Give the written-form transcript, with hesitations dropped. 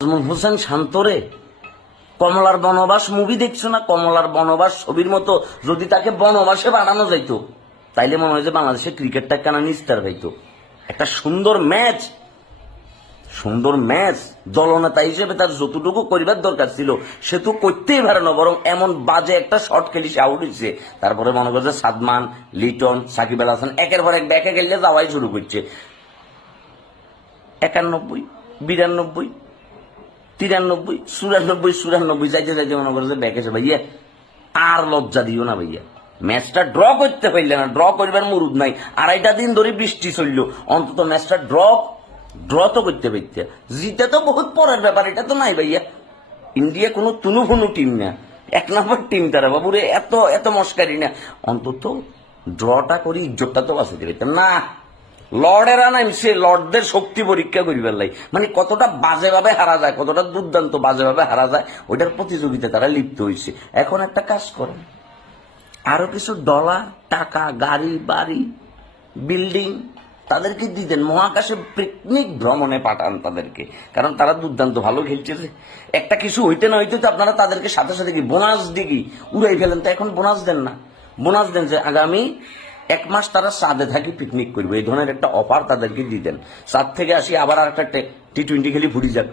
নাজমুল হোসেন শান্তরে কমলার বনবাস মুভি দেখছো না? কমলার বনবাস ছবির মতো যদি তাকে বনবাসে বানানো যাইতো তাইলে মনে হয় যে বাংলাদেশের ক্রিকেটটা কেন নিস্তার হইতো। একটা সুন্দর ম্যাচ দলনেতা হিসেবে তার যতটুকু করিবার দরকার ছিল সে তো করতেই পারে না, বরং এমন বাজে একটা শট খেলি সে আউট হয়েছে। তারপরে মনে করছে সাদমান, লিটন, সাকিব আল হাসান একের পর এক ব্যাকে খেললে যাওয়াই শুরু করছে। 91, 92, 93, 94 যাইতে যাইতে মনে করছে ব্যাকেছে। ভাইয়া আর লজ্জা দিও না ভাইয়া, ম্যাচটা ড্র করতে পারলে না, ড্র করবার মুরুদ নাই। 2.5 দিন ধরে বৃষ্টি চলল, অন্তত ম্যাচটা ড্র তো করতে পারতে। জিতে তো বহুত পরের ব্যাপার, এটা তো নাই ভাইয়া। ইন্ডিয়া কোনো তুনুফুনু টিম না, 1 নম্বর টিম তারা বাবুরে, এত এত মস্কারি না। অন্তত ড্রটা করি ইজ্জতটা তো বাঁচাতে পারতাম না। লর্ডেরা নামছে, লর্ডদের শক্তি পরীক্ষা করিবার লাই, মানে কতটা বাজেভাবে হারা যায়, কতটা দুর্দান্ত বাজেভাবে হারা যায়, ওইটার প্রতিযোগিতা তারা লিপ্ত হয়েছে। এখন একটা কাজ করেন, আরো কিছু ডলার, টাকা, গাড়ি বাড়ি, বিল্ডিং তাদেরকে দিতেন, মহাকাশে পিকনিক ভ্রমণে পাঠান তাদেরকে, কারণ তারা দুর্দান্ত ভালো খেলছে। একটা কিছু হইতে না হইতে তো আপনারা তাদেরকে সাথে সাথে কি বোনাস দিকি উড়াই ফেলেন। তো এখন বোনাস দেন না, বোনাস দেন যে আগামী 1 মাস তারা চাঁদে থাকি পিকনিক করবে, এই ধরনের একটা অফার তাদেরকে দিতেন। চাঁদ থেকে আসি আবার আর একটা T20 খেলি ঘুরি যাক।